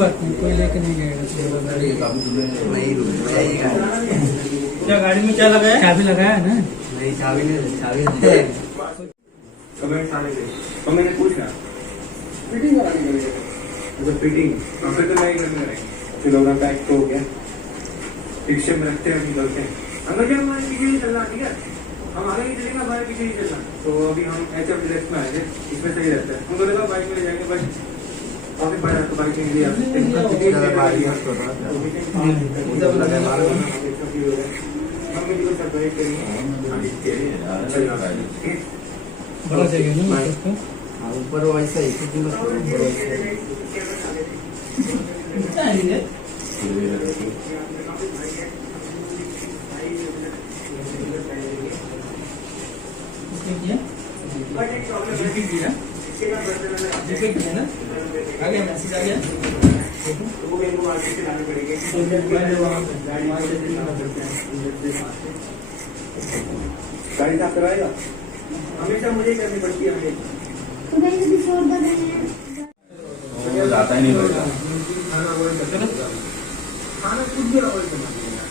बात नहीं, कोई लेके नहीं जाएगा। क्या गाड़ी में क्या लगाया? चाबी लगाया है ना? नहीं, चाबी नहीं, चाबी नहीं। तो मैंने पूछा फिटिंग करानी पड़ेगी, तो फिटिंग फिर तो नहीं करने रहे। फिर होगा पैक तो हो गया, फिक्शन में रखते हैं, निकलते हैं। अगर क्या हमारे पीछे नहीं चलना, ठीक है, हम आगे नहीं चलेंगे, हमारे पीछे नहीं चलना। तो अभी हम HF डिलेक्स में आए थे, इसमें सही रहता है। उनको लगा बाइक में ले जाएंगे, बस काफी बड़ा तो बाइक में ले आ सकते हैं। मम्मी जी को सरप्राइज करेंगे, बड़ा जगह ना उसको। हाँ, ऊपर वैसा ही कुछ मत करो, ऊपर वैसा ही। क्या है ये? इसके किया? जीपी किया? जीपी किया ना? आ गया मैसेज आ गया? वो भी इनको मार्केट से लाने पड़ेंगे। गाड़ी साफ करवाएगा, हमेशा मुझे करनी पड़ती है। हमें जाता ही नहीं पड़ेगा। खाना खुद भी अवॉइड करना पड़ेगा।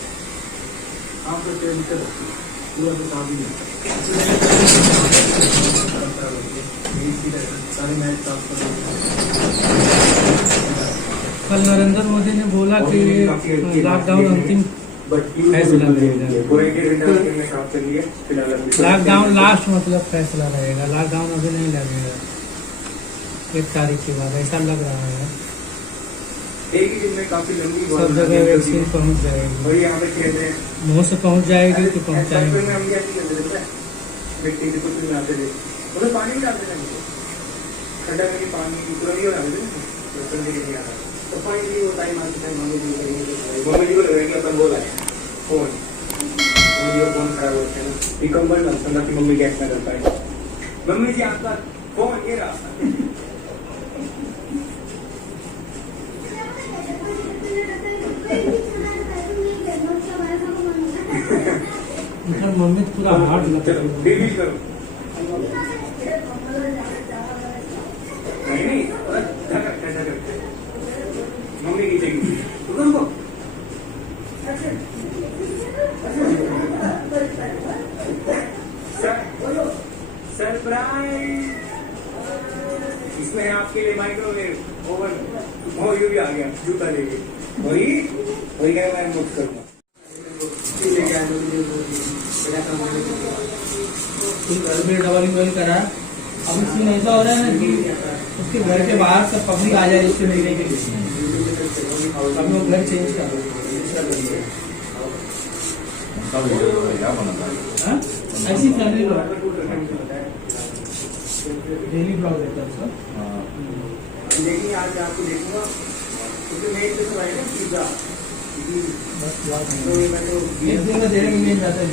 आप तो पूरा तो साफ ही नहीं, सारे मैच साफ कर। कल नरेंद्र मोदी ने बोला कि लॉकडाउन अंतिम फैसला रहेगा। लॉकडाउन लास्ट मतलब फैसला रहेगा, लॉकडाउन अभी नहीं लगेगा 1 तारीख के बाद, ऐसा लग रहा है। एक ही दिन में काफी लंबी सब जगह वैक्सीन पहुंच जाएगी, वही यहाँ पे खेल रहे हैं। मुँह से पहुंच जाएगी कि पहुंचाएंगे। मिट्टी कुछ नहीं आते थे, मतलब पानी भी डालते थे, ठंडा करके पानी पूरा नहीं डालते थे, नहीं आता तो पानी भी होता है। मम्मी जी को लगेगा अपन बोला है फोन, मम्मी जी को फोन खराब होता है ना, कंबल ना संदा की मम्मी गैस में करता है। मम्मी जी आपका फोन ये रहा। मम्मी पूरा हार्ड लगता है। डिलीट करो, नहीं मम्मी की चाहिए सरप्राइज। इसमें है आपके लिए माइक्रोवेव ओवन, वो ये भी आ गया, जूता लेके वही क्या मैं मुक्त करूँगा। घर में डबल इंक्वायरी करा। अब इसमें ऐसा हो रहा है ना कि उसके घर के बाहर सब पब्लिक आ जाए इससे मिलने के लिए। अब लोग घर चेंज कर रहे हैं। ऐसी फैमिली डेली ब्लॉग रहता है उसका। देखिए आज आपको देखूंगा, मेरे से तो आएगा पिज्जा, तो मैं तो 1 दिन में देने मिल जाता है।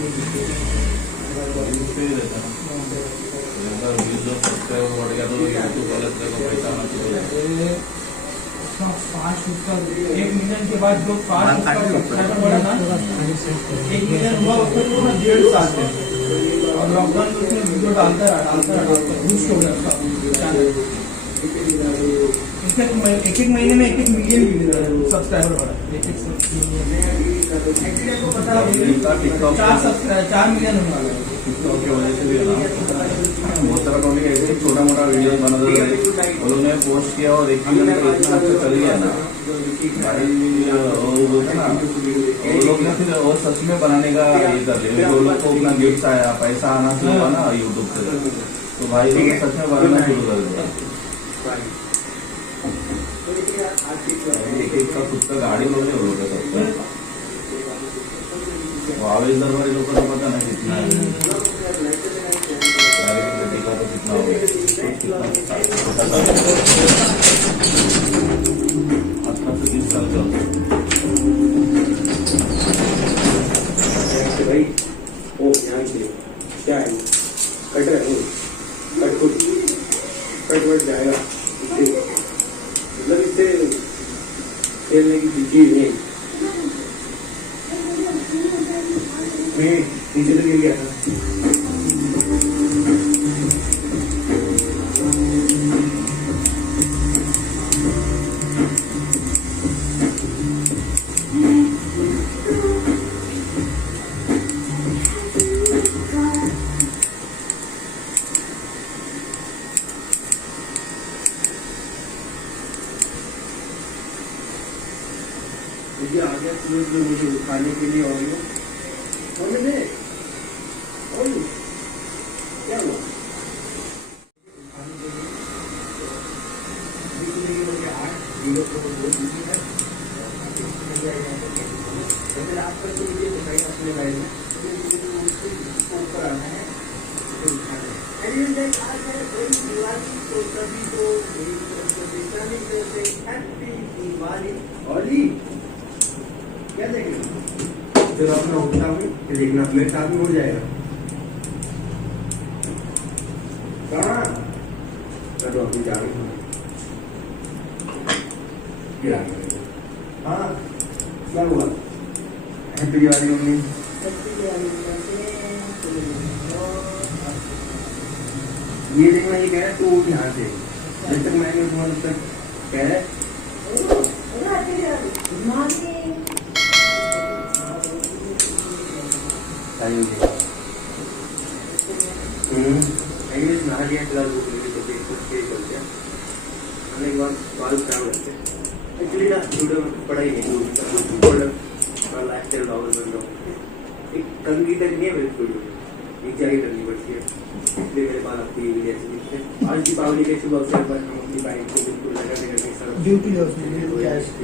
1 मिलियन के बाद जो 5 बढ़ा ना, 1 मिलियन हुआ उसको पूरा 1.5 साल में। और लॉकडाउन में उसने वीडियो डालता रहा बूस्ट हो गया उसका चैनल। एक महीने में 1 मिलियन सब्सक्राइबर बढ़ा। 4 मिलियन होने वाला है। टिकटॉक की वजह से भी है ना, बहुत सारा पब्लिक ऐसे छोटा मोटा वीडियो बना था, वो लोग ने पोस्ट किया और 1 मिलियन का इतना अच्छा चल गया ना भाई। वो था ना, वो लोग ने फिर वो सच में बनाने का ये कर लिया। वो लोग को अपना गिफ्ट आया, पैसा आना शुरू हुआ ना यूट्यूब से, तो भाई लोग सच में बनाना शुरू कर दिया। एक का खुद का गाड़ी लोग नहीं हो लोग सबसे आवेश दरबारी लोगों को पता नहीं कितना है, का तो कितना हो गया, भाई ओ यहाँ से क्या है, कट रहा है कट जाएगा, मतलब इससे खेलने की चीज नहीं। मैं नीचे तो गिर गया था। मुझे आ गया सूरज जो मुझे उठाने के लिए और ये होने दे और क्या हुआ क्या देखेगा जब अपना उठा हुई देखना मेरे साथ में हो जाएगा कहाँ चलो अभी जा रही हूँ हाँ क्या हुआ हैप्पी दिवाली मम्मी ये देखना ये कह रहा है तू उठ यहाँ से जब तक मैंने उठा तब तक कह रहा है नहा लिया फिलहाल भूख लगी तो देख कुछ चल गया आने के बाद बाल खराब रहते एक्चुअली ना वीडियो में पढ़ाई नहीं लाइफ स्टाइल ब्लॉगर बन रहा हूँ एक कंगी तक नहीं है मेरे वीडियो में नीचे आगे करनी पड़ती है इसलिए मेरे बाल अपनी जैसे दिखते हैं आज दीपावली के शुभ अवसर पर हम अपनी बाइक को बिल्कुल लगा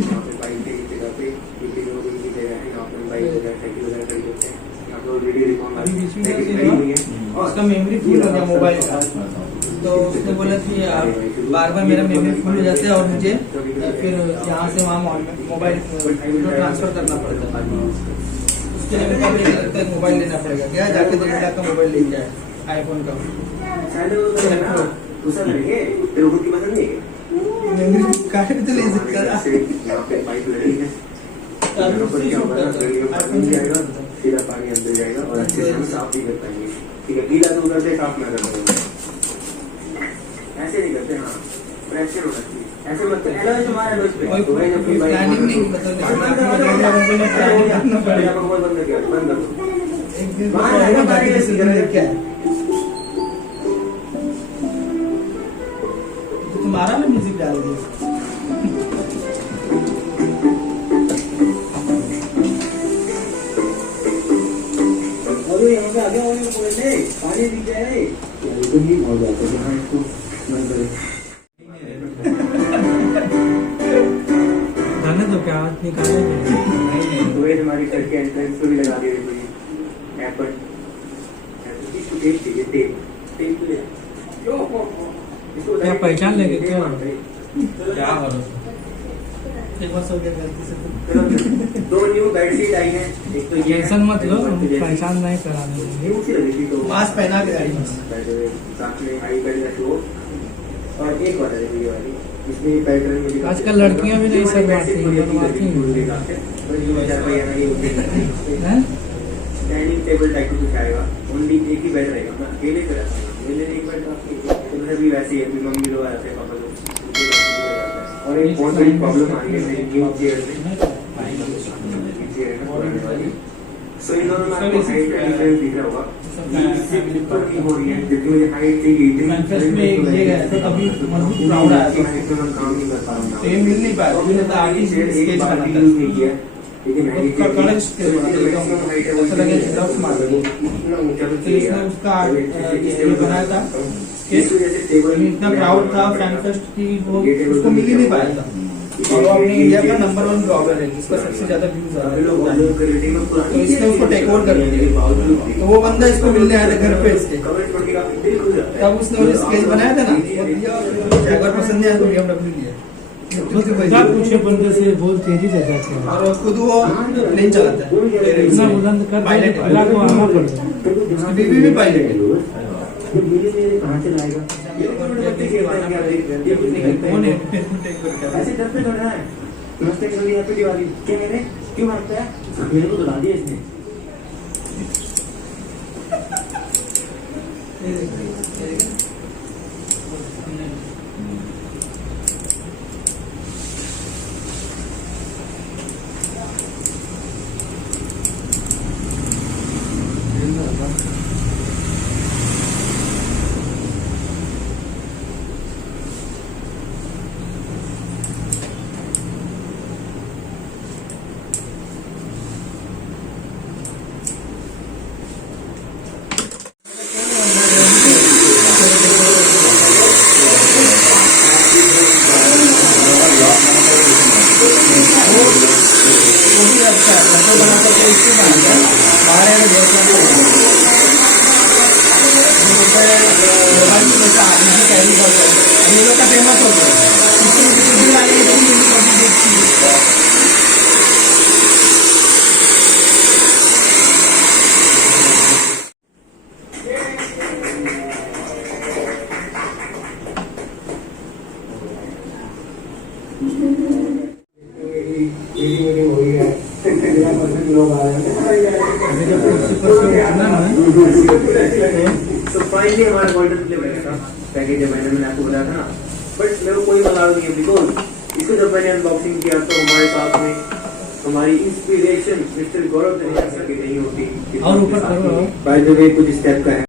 यहाँ पे बाइक की जगह पे ड्यूटी लोग की जगह है यहाँ पर बाइक वगैरह साइकिल वगैरह खड़ी होते हैं यहाँ पर ऑलरेडी रिकॉर्ड उसका मेमोरी फुल हो गया मोबाइल का तो उसने बोला कि बार बार मेरा मेमोरी फुल हो जाता है और मुझे फिर यहाँ से वहाँ मोबाइल ट्रांसफर करना पड़ता है उसके लिए मेरे को लगता है मोबाइल लेना पड़ेगा क्या जाके 2 लाख का मोबाइल लेके आए आईफोन का मेमोरी कार्ड भी तो ले सीधा पानी अंदर जाएगा और अच्छे से हम साफ भी कर पाएंगे ठीक है गीला तो उधर से साफ ना कर पाएंगे ऐसे नहीं करते हाँ प्रेशर होना चाहिए ऐसे मत हेलो तुम्हारे बस पे तो भाई अपनी प्लानिंग नहीं बंद कर बंद कर एक दिन बाकी किसी दिन क्या है तुम्हारा भी म्यूजिक डाल दिया यहाँ पे आ गया और बोलने पानी दिख जाए तो नहीं हो जाता है हाँ इसको बंद करें गाना तो क्या हाथ निकाले तो ये हमारी घर के एंट्रेंस को भी लगा दे रही है एप्पल इसको टेप चाहिए टेप ले क्या पहचान लेंगे क्या भरोसा एक बार हो गया गलती से दो न्यू बेडशीट आई हैं एक तो ये टेंशन मत लो पहचान नहीं कराने न्यू सी लगी थी तो मास्क पहना के गाड़ी में साथ में आई बेड का शो और एक और है ये वाली इसमें पैटर्न में आजकल लड़कियां भी नहीं सब बनवाती हैं डाइनिंग टेबल टाइप कुछ आएगा ओनली एक ही बेड रहेगा ना अकेले पे रहता है मेरे लिए एक बेड आपकी उधर भी वैसे ही है मम्मी लोग आते हैं पापा लोग और एक बहुत बड़ी प्रॉब्लम आ रही है मेरी न्यू चेयर में सो इन दोनों में आपको हाइट का डिफरेंस दिख रहा होगा इससे ऊपर की हो रही है क्योंकि मुझे हाइट चाहिए मैनिफेस्ट में एक ये गया तो अभी मजबूत प्राउड आया तो हाइट में मैं काम नहीं कर पा रहा हूँ ये मिल नहीं पाया अभी तो आगे स्केच बनाता है यूज नहीं किया लेकिन उसका कलर स्केच बनाता है ऐसा लगे रफ मार दे तो इसने उसका ये बनाया था स्केच इतना प्राउड था मैनिफेस्ट की वो उसको मिल ही नहीं पाया था और वो अपने इंडिया का नंबर 1 ब्लॉगर है जिसका सबसे ज्यादा व्यूज आ रहा है तो इसने उसको टेक ओवर कर लिया तो वो बंदा इसको मिलने आया था घर पे इसके तब उसने वो स्केच बनाया था ना वो दिया अगर पसंद नहीं आया तो BMW लिया पूछे बंदे से बहुत तेजी से जाते हैं और खुद वो प्लेन चलाता है इतना बुलंद कर पायलट इलाका को आना पड़ता है उसकी बीवी भी पायलट है कहाँ से लाएगा कौन है ऐसे करते थोड़ा है नमस्ते किशोरी हैप्पी दिवाली क्या कह रहे क्यों मारता है मेरे को तो ला दिया इसने वो भी अच्छा है, घर पे बना करके इससे बनाता है, बाहर है तो मोबाइल में जैसा इजी कैरी करता है, और ये लोग का फेमस हो गया है। इसको वीडियो वाले ये लोग भी कभी देखती है। अभी जब कुर्सी पर से उठना ना तो फाइनली हमारा गोल्डन प्ले बना था पैकेज जब मैंने आपको बताया था ना, बट मेरे को कोई मलाल नहीं है बिकॉज इसको जब मैंने अनबॉक्सिंग किया तो हमारे साथ में हमारी इंस्पिरेशन मिस्टर गौरव तरीका से नहीं होती। और ऊपर करो। बाय द वे कुछ स्टेप का है।